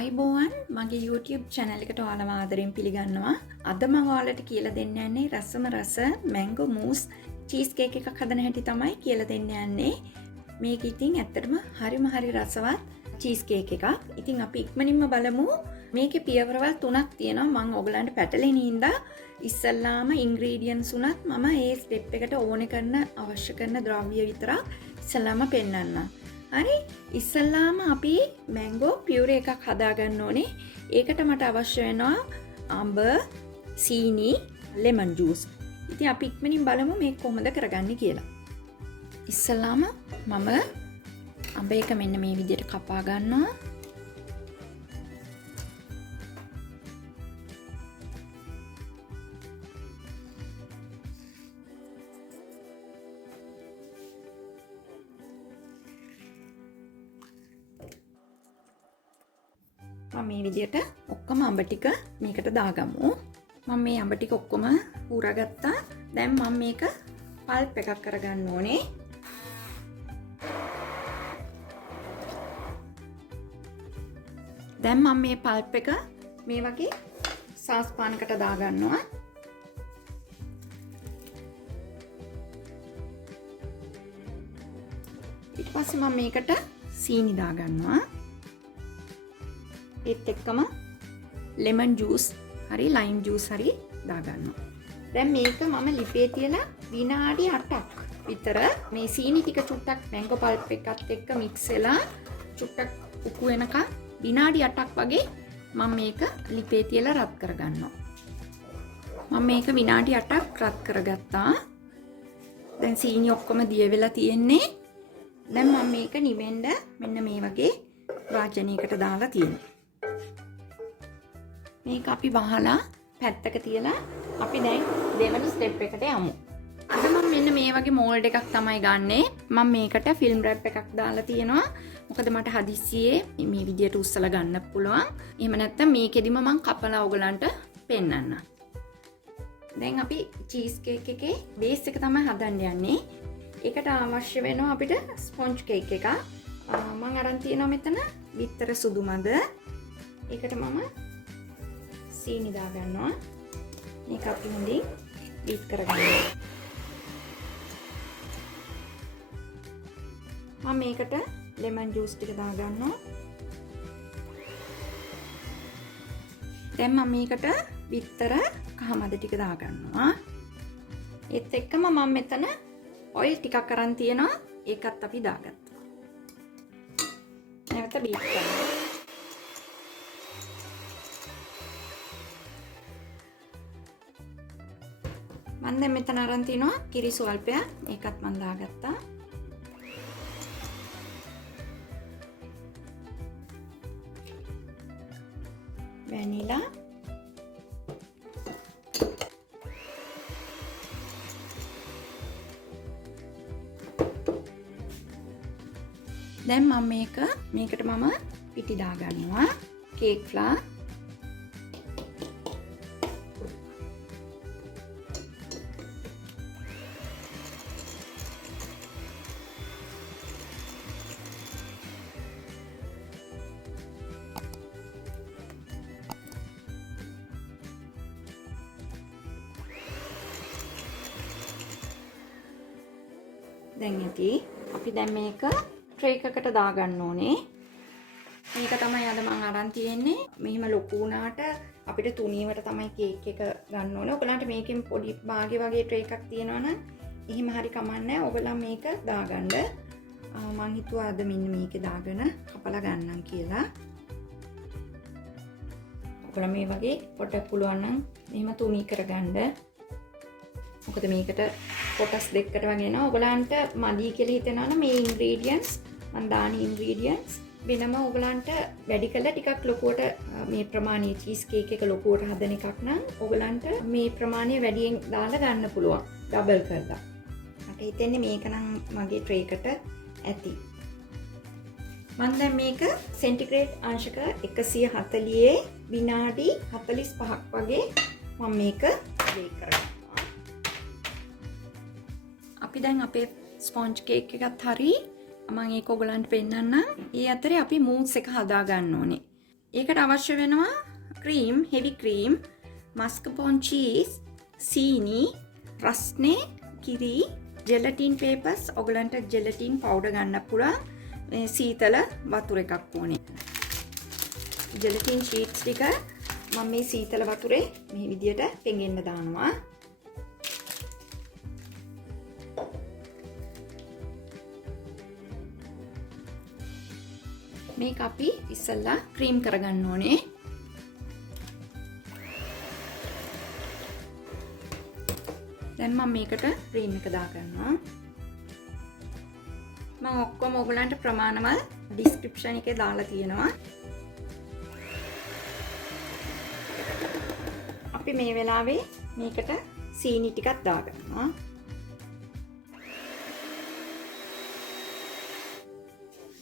ආයිබෝවන් මගේ YouTube channel එකට ඔයාලව ආදරෙන් පිළිගන්නවා. අද මම ඔයාලට කියලා දෙන්න යන්නේ රසම රස mango mousse cheesecake එකක් හදන හැටි තමයි කියලා දෙන්න යන්නේ. මේක ඉතින් ඇත්තටම හරි රසවත් cheesecake එකක්. ඉතින් අපි ඉක්මනින්ම බලමු. මේකේ පියවරවල් 3ක් තියෙනවා. මම ඔයගලන්ට පැටලෙන ඉඳලා ඉස්සල්ලාම ingredients උනත් මම ඒ step එකට ඕනේ කරන අවශ්‍ය කරන ද්‍රව්‍ය විතරක් ඉස්සල්ලාම පෙන්නන්නම්. හරි ඉස්සල්ලාම අපි මැංගෝ පියුරේ එකක් හදාගන්න ඕනේ. ඒකට මට අවශ්‍ය වෙනවා අඹ, සීනි, ලෙමන් ජූස්. ඉතින් අපි ඉක්මනින් බලමු මේක කොහොමද කරගන්නේ කියලා. ඉස්සල්ලාම මම අඹ එක මෙන්න මේ විදිහට කපා ගන්නවා. මේ විදිහට ඔක්කොම අඹ ටික මේකට දාගමු. මම මේ අඹ ටික ඔක්කොම උරාගත්තා. දැන් මම මේක පල්ප් එකක් කරගන්න ඕනේ. දැන් මම මේ පල්ප් එක මේ වගේ සාස්පානකට දාගන්නවා. ඊට පස්සේ මම මේකට සීනි දාගන්නවා. ඒත් එක්කම ලෙමන් ජූස් හරි ලයිම් ජූස් හරි දාගන්නවා. දැන් මේක මම ලිපේ තියලා විනාඩි 8ක් විතර මේ සීනි ටික චුට්ටක් මැංගෝ පල්ප් එකත් එක්ක මික්ස් වෙලා චුට්ටක් උකු වෙනකන් විනාඩි 8ක් වගේ මම මේක ලිපේ තියලා රත් කරගන්නවා. මම මේක විනාඩි 8ක් රත් කරගත්තා. දැන් සීනි ඔක්කොම දිය වෙලා තියෙන්නේ. දැන් මම මේක නිවෙන්න මෙන්න මේ වගේ වාජනයකට දාලා තියෙනවා. මේක අපි වහලා පැත්තක තියලා අපි දැන් දෙවෙනි ස්ටෙප් එකට යමු. අද මම මෙන්න මේ වගේ මෝල්ඩ් එකක් තමයි ගන්නෙ. මම මේකට ෆිල්ම් රැප් එකක් දාලා තියෙනවා. මොකද මට හදිස්සියේ මේ විදියට උස්සලා ගන්න පුළුවන්. එහෙම නැත්නම් මේකෙදිම මම කපලා ඔයගලන්ට පෙන්නන්න. දැන් අපි චීස් කේක් එකේ බේස් එක තමයි හදන්න යන්නේ. ඒකට අවශ්‍ය වෙනවා අපිට ස්පොන්ජ් කේක් එකක්. මම අරන් තියෙනවා මෙතන බිත්තර සුදු මද. ඒකට මම සීනි දාගන්නවා. මේක අපි හොඳින් බීට් කරගන්නවා. මම මේකට ලෙමන් ජූස් ටික දාගන්නවා. දැන් මම මේකට බිත්තර කහමද ටික දාගන්නවා. ඒත් එක්කම මම මෙතන ඔයිල් ටිකක් අරන් තියෙනවා. ඒකත් අපි දාගත්තා. නැවත බීට් කරනවා. මම දැන් මෙතන අරන් තිනවා කිරි සුවල්පයක්. ඒකත් මම දාගත්තා. වැනිලා. දැන් මම මේකට මම පිටි දාගන්නවා. කේක් ෆ්ලාර්. දැන් ඇති අපි දැන් මේක ට්‍රේ එකකට දාගන්න ඕනේ. මේක තමයි අද මම අරන් තියෙන්නේ. මෙහිම ලොකු වුණාට අපිට තුනීවට තමයි කේක් එක ගන්න ඕනේ. ඔයගලන්ට මේකෙන් පොඩි භාගය වගේ ට්‍රේ එකක් තියෙනවා නම් එහෙම හරි කමන්නේ. ඔයගලන් මේක දාගන්න. මම හිතුවා අද මෙන්න මේකේ දාගෙන කපලා ගන්නම් කියලා. ඔයගලන් මේ වගේ පොඩක් පුළුවන් නම් මෙහෙම තුනී කරගන්න. මොකද මේකට කොටස් දෙකකට වගේ එනවා. ඔයගලන්ට මදි කියලා හිතනවා නම් මේ ingredients මම දාන ingredients වෙනම ඔයගලන්ට වැඩි කළා ටිකක් ලොකුවට මේ ප්‍රමාණයේ චීස් කේක් එක ලොකුවට හදන එකක් නම් ඔයගලන්ට මේ ප්‍රමාණය වැඩියෙන් දාලා ගන්න පුළුවන්. ඩබල් කරලා. මට හිතෙන්නේ මේක නම් මගේ ට්‍රේ එකට ඇති. මම දැන් මේක සෙන්ටිග්‍රේඩ් අංශක 140 විනාඩි 45ක් වගේ මම මේක බේක් කරගන්නවා. අපි දැන් අපේ ස්පොන්ජ් කේක් එකත් හරි මම ඒක ඔයගලන්ට පෙන්නන්නම්. ඒ අතරේ අපි මූස් එක හදා ගන්න ඕනේ. ඒකට අවශ්‍ය වෙනවා ක්‍රීම්, හෙවි ක්‍රීම්, මස්කපෝන් චීස්, සීනි, රස්නේ, කිරි, ජෙලටින් පේපර්ස්. ඔයගලන්ට ජෙලටින් පවුඩර් ගන්න පුළුවන්. මේ සීතල වතුර එකක් ඕනේ. ජෙලටින් ෂීට්ස් ටික මම මේ සීතල වතුරේ මේ විදියට පෙඟෙන්න දානවා. මේක අපි ඉස්සෙල්ලා ක්‍රීම් කරගන්න ඕනේ. දැන් මම මේකට ක්‍රීම් එක දාගන්නවා. මම ඔක්කොම ඔයගලන්ට ප්‍රමාණවල් ඩිස්ක්‍රිප්ෂන් එකේ දාලා තියෙනවා. අපි මේ වෙලාවේ මේකට සීනි ටිකක් දාගන්නවා.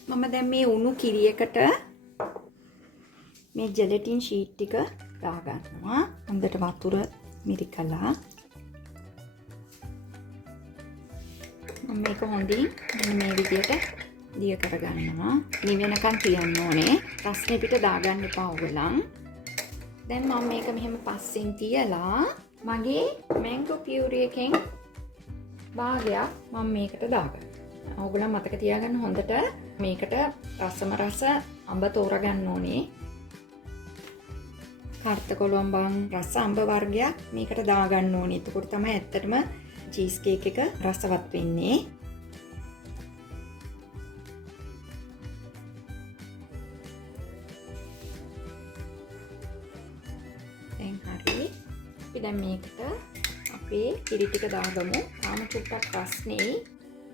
මම දැන් මේ උණු කිරියකට මේ ජෙලටින් ෂීට් ටික දාගන්නවා. හොඳට වතුර මිරිකලා මම මේක හොඳින් මේ විදියට දිය කරගන්නවා. නිවෙනකන් තියන්න ඕනේ. රස්නේ පිට දාගන්න එපා ඔයගලන්. දැන් මම මේක මෙහෙම පස්සෙන් තියලා මගේ මැංගෝ පියුරි එකෙන් භාගයක් මම මේකට දාගන්නවා. ඔයගලන් මතක තියාගන්න හොඳට මේකට රසම රස අඹ තෝරගන්න ඕනේ. කර්ත කොළඹන් රස අඹ වර්ගයක් මේකට දාගන්න ඕනේ. එතකොට තමයි ඇත්තටම චීස් කේක් එක රසවත් වෙන්නේ. දැන් හරි. අපි දැන් මේකට අපේ කිරි ටික දාගමු. තාම චුට්ටක් රස්නේ.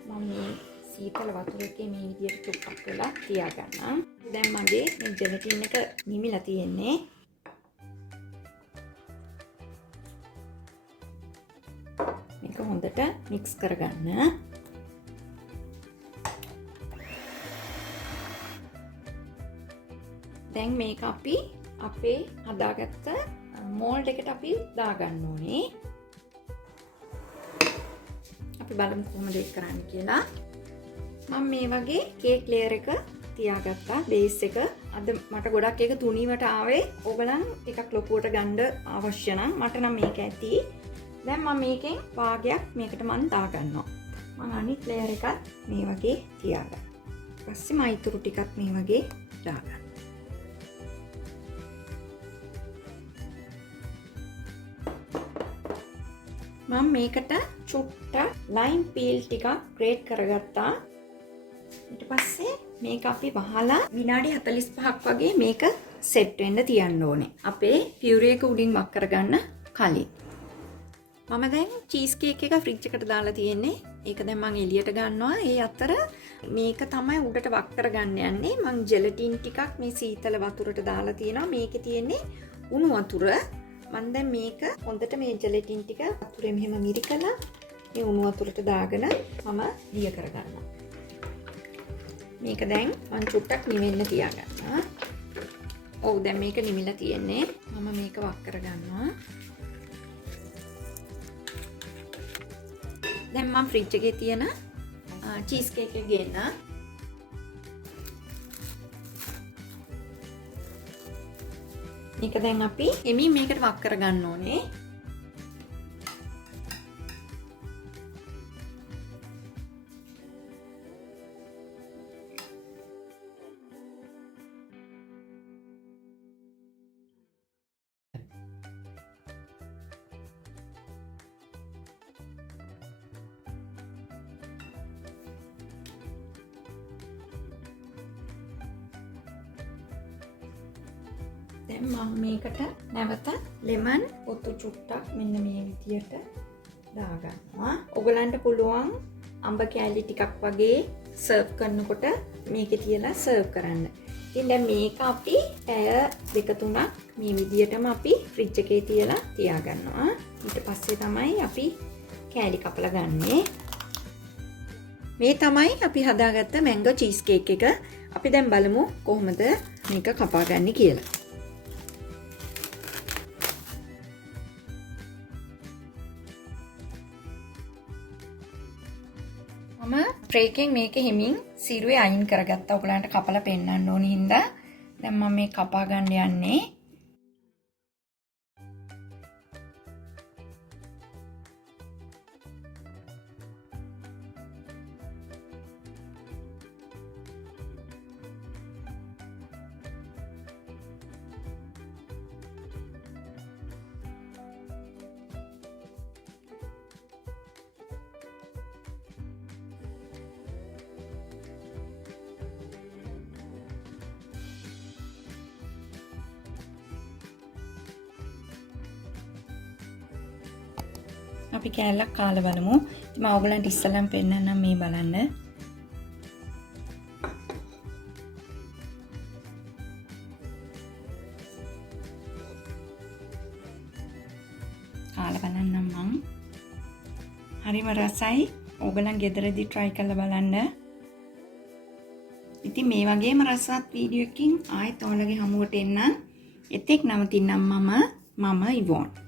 මම මේ සීතල වතුර එකේ මේ විදියට චුට්ටක් වෙලා තියාගන්නම්. දැන් මගේ මේ ජෙලටින් එක නිමිලා තියෙන්නේ. මේක හොඳට මික්ස් කරගන්න. දැන් මේක අපි අපේ හදාගත්ත මෝල්ඩ් එකට අපි දාගන්න ඕනේ. අපි බලමු කොහොමද ඒක කරන්න කියලා. මම මේ වගේ කේක් ලේයර් එක තියාගත්තා. බේස් එක අද මට ගොඩක් ඒක තුනීවට ආවේ. ඕගලන් ටිකක් ලොකුවට ගන්න අවශ්‍ය නම් මට නම් මේක ඇති. දැන් මම මේකෙන් භාගයක් මේකට මම දාගන්නවා. මම අනිත් ලේයර් එකත් මේ වගේ තියාගන්නවා. ඊපස්සේ මම ඊටු ටිකක් මේ වගේ දාගන්නවා. මම මේකට චුට්ටක් ලයිම් පීල් ටිකක් ග්‍රේට් කරගත්තා. ඊට පස්සේ මේක අපි වහලා විනාඩි 45ක් වගේ මේක සෙට් වෙන්න තියන්න ඕනේ. අපේ පියුරි එක උඩින් වක් කරගන්න කලින්. මම දැන් චීස් කේක් එක ෆ්‍රිජ් එකට දාලා තියෙන්නේ. ඒක දැන් මම එළියට ගන්නවා. ඒ අතර මේක තමයි උඩට වක් කරගන්න යන්නේ. මම ජෙලටින් ටිකක් මේ සීතල වතුරට දාලා තියෙනවා. මේකේ තියෙන්නේ උණු වතුර. මම දැන් මේක හොඳට මේ ජෙලටින් ටික වතුරේ මෙහෙම මිරිකලා මේ උණු වතුරට දාගෙන මම දිය කරගන්නවා. මේක දැන් මම චුට්ටක් නිවෙන්න තියාගන්නවා. ඔව් දැන් මේක නිමිලා තියෙන්නේ. මම මේක වක් කරගන්නවා. දැන් මම ෆ්‍රිජ් එකේ තියෙන චීස් කේක් එක ගේන්න. මේක දැන් අපි එමින් මේකට වක් කරගන්න ඕනේ. දැන් මම මේකට නැවත ලෙමන් පොතු චුට්ටක් මෙන්න මේ විදියට දාගන්නවා. ඔයගලන්ට පුළුවන් අඹ කෑලි ටිකක් වගේ සර්ව් කරනකොට මේකේ තියලා සර්ව් කරන්න. ඉතින් දැන් මේක අපි පැය 2-3ක් මේ විදියටම අපි ෆ්‍රිජ් එකේ තියලා තියාගන්නවා. ඊට පස්සේ තමයි අපි කෑලි කපලා ගන්නෙ. මේ තමයි අපි හදාගත්ත මැංගෝ චීස් කේක් එක. අපි දැන් බලමු කොහොමද මේක කපාගන්නේ කියලා. මම ට්‍රේ එකෙන් මේක හිමින් සිරුවේ අයින් කරගත්තා. ඔයගලන්ට කපලා පෙන්නන්න ඕනි හින්දා දැන් මම මේ කපා ගන්න යන්නේ. අපි කෑල්ලක් කාලා බලමු. ඉතින් මම ඔයගලන්ට ඉස්සෙල්ලාම පෙන්නන්නම් මේ බලන්න. කාලා බලන්නම් මං. හරිම රසයි. ඔයගලන් ගෙදරදී try කරලා බලන්න. ඉතින් මේ වගේම රසවත් වීඩියෝ එකකින් ආයෙත් ඔයාලගේ හමුවට එන්නම්. එතෙක් නවතින්නම් මම Yvonne.